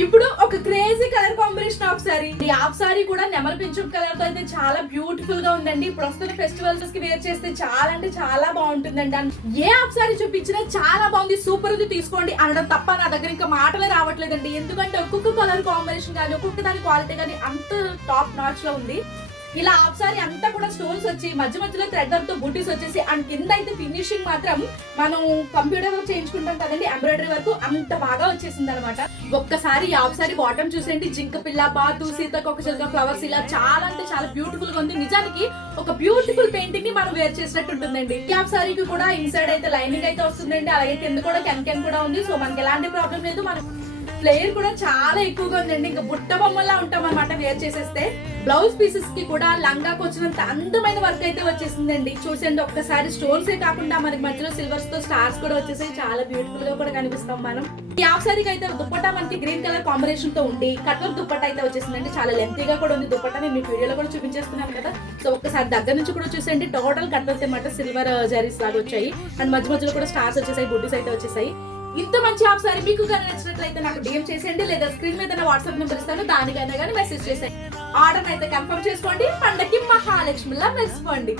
ఇప్పుడు ఒక crazy colour combination of sorry. ఈ హాఫ్ సారీ కూడా నెమలి పింఛం కలర్ తో అయితే చాలా బ్యూటిఫుల్ గా ఉందండి. ఇప్పుడు వస్తున్న ఫెస్టివల్స్ కి వేర్ చేస్తే చాలా అంటే చాలా బాగుంటుందండి. ఏ హాఫ్ సారీ చూపించినా చాలా బాగుంది, సూపర్ ఉంది, తీసుకోండి అనడం తప్ప నా దగ్గర ఇంకా మాటలే రావట్లేదండి. ఎందుకంటే ఒక్కొక్క కలర్ కాంబినేషన్ కానీ ఒక్కొక్క దాని క్వాలిటీ కానీ అంత టాప్ నాచ్ లో ఉంది. ఇలా హాఫ్ సారీ అంతా కూడా స్టోన్స్ వచ్చి మధ్య మధ్యలో థ్రెడ్ తో బూటీస్ వచ్చేసి అండ్ కింద అయితే ఫినిషింగ్ మాత్రం మనం కంప్యూటర్ వర్క్ చేయించుకుంటాం కదండి, ఎంబ్రాయిడరీ వర్క్ అంత బాగా వచ్చేసింది అనమాట. ఒక్కసారి హాఫ్ సారీ బాటమ్ చూసేయండి, జింక పిల్ల, బాతు, సీతాకోక చిలుక ఫ్లవర్స్ ఇలా చాలా అంటే చాలా బ్యూటిఫుల్ గా ఉంది. నిజానికి ఒక బ్యూటిఫుల్ పెయింటింగ్ ని మనం వేర్ చేసినట్టు ఉంటుందండి. హాఫ్ సారీకి కూడా ఇన్సైడ్ అయితే లైనింగ్ అయితే వస్తుందండి, అలాగే కింద కూడా కెన్ కూడా ఉంది. సో మనకి ఎలాంటి ప్రాబ్లం లేదు. మనం ఫ్లేర్ కూడా చాలా ఎక్కువగా ఉందండి, ఇంకా బుట్ట బొమ్మలా ఉంటాం అనమాట వేర్ చేసేస్తే. బ్లౌజ్ పీసెస్ కి కూడా లంగాకి వచ్చినంత అందమైన వర్క్ అయితే వచ్చేసిందండి. చూసండి ఒక్కసారి స్టోన్స్ ఏ కాకుండా మనకి మధ్యలో సిల్వర్స్ తో స్టార్స్ కూడా వచ్చేసాయి, చాలా బ్యూటిఫుల్ గా కూడా కనిపిస్తాం మనం. ఈ హాఫ్ సారీకి అయితే దుప్పట్టా మనకి గ్రీన్ కలర్ కాంబినేషన్ తో ఉండి కట్ వర్క్ దుప్పట్టా అయితే వచ్చేసిందండి. చాలా లెంతీగా కూడా ఉంది దుప్పట్టా, నేను మీ వీడియోలో కూడా చూపించేస్తున్నాను కదా. సో ఒక్కసారి దగ్గర నుంచి కూడా చూసేయండి, టోటల్ కట్ వర్క్ అనమాట, సిల్వర్ జరీస్ లాగా వచ్చాయి అండ్ మధ్య మధ్యలో కూడా స్టార్స్ వచ్చేసాయి, బుడ్డీస్ అయితే వచ్చేసాయి. ఇంత మంచి హాఫ్ సారీ మీకు కానీ నచ్చినట్లయితే నాకు DM చేసేయండి, లేదా స్క్రీన్ మీద నా వాట్సాప్ నెంబర్ ఇస్తాను, దానికైనా కానీ మెసేజ్ చేసేయండి. ఆర్డర్ అయితే కన్ఫర్మ్ చేసుకోండి, పండగకి మహాలక్ష్మిలా మెరిసిపోండి.